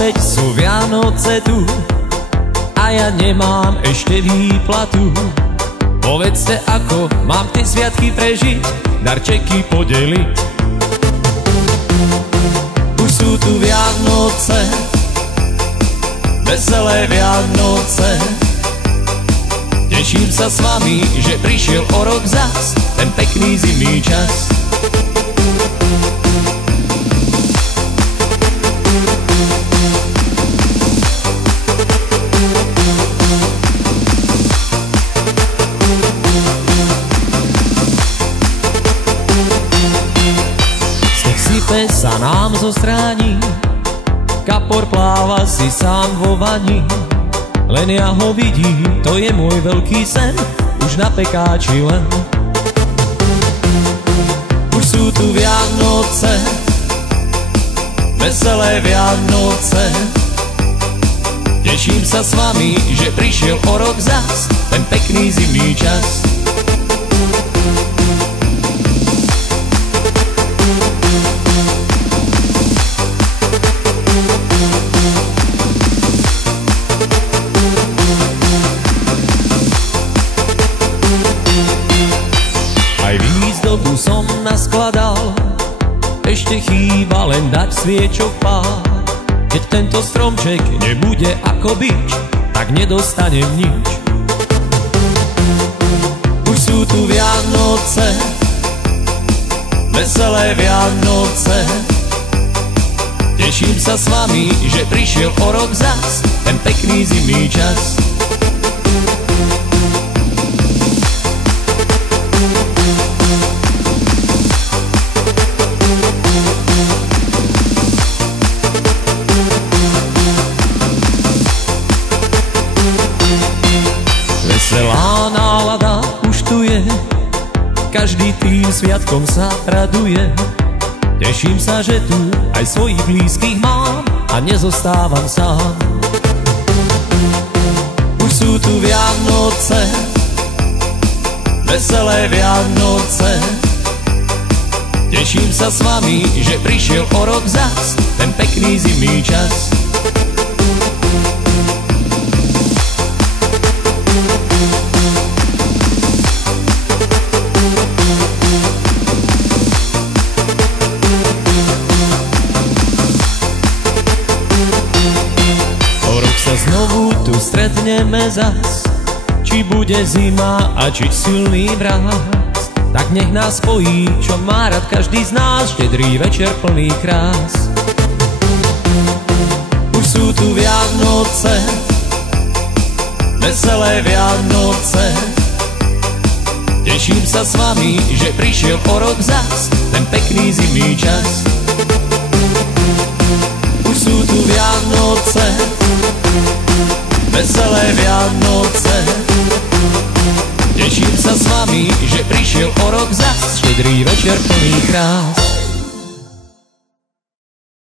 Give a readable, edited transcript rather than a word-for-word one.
opäť sú Vianoce tu a ja nemám ešte výplatu. Povedzte, ako mám tie sviatky prežiť, darčeky podeliť. Už sú tu Vianoce, veselé Vianoce. Teším sa s vami, že prišiel o rok zas, ten pekný zimný čas. Sype sa nám zo stráni, kapor pláva si sám vo vani. Len ja ho vidím, to je môj veľký sen, už na pekáči len. Už sú tu Vianoce, veselé Vianoce. Teším sa s vami, že prišiel o rok zas, ten pekný zimný čas. Aj výzdobu som naskladal, ešte chýba len dať sviečok pár. Keď tento stromček nebude ako bič, tak nedostanem nič. Už sú tu Vianoce, veselé Vianoce. Teším sa s vami, že prišiel o rok zas, ten pekný zimný čas. Veselá nálada už tu je, každý tým sviatkom sa raduje. Teším sa, že tu aj svojich blízkych mám a nezostávam sám. Už sú tu Vianoce, veselé Vianoce. Teším sa s vami, že prišiel o rok zas, ten pekný zimný čas. Znovu tu stretneme zas, či bude zima a či silný mráz. Tak nech nás spojí, čo má rád každý z nás, štedrý večer plný krás. Už sú tu Vianoce, veselé Vianoce. Teším sa s vami, že prišiel o rok zas, ten pekný zimný čas. Už sú tu Vianoce, veselé Vianoce. Teším sa s vami, že prišiel o rok zas, štedrý večer plný krás.